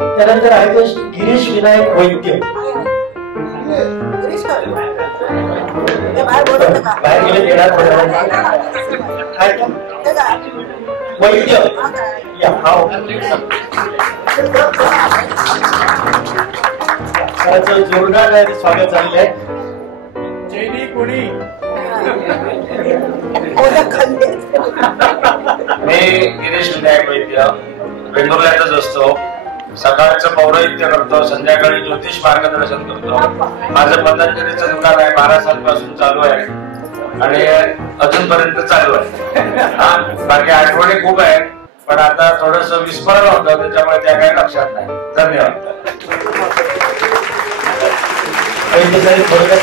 त्यानंतर आहे ते गिरीश विनायक वैद्य. बाहेर गेले येणार वैद्य या जोरदार स्वागत झालेलं आहे. चैनी कोणी मी गिरीश विनायक वैद्य वेंगुर्ल्यातच असतो. सकाळचं पौरोहित्य करतो, संध्याकाळी ज्योतिष मार्गदर्शन करतो. माझं पतंजलीचं दुकान आहे, 12 सालपासून चालू आहे आणि अजूनपर्यंत चालू आहे. बाकी आठवणी खूप आहेत, पण आता थोडस विस्मरण होतं, त्याच्यामुळे त्या काही लक्षात नाही. धन्यवाद. थोडक्यात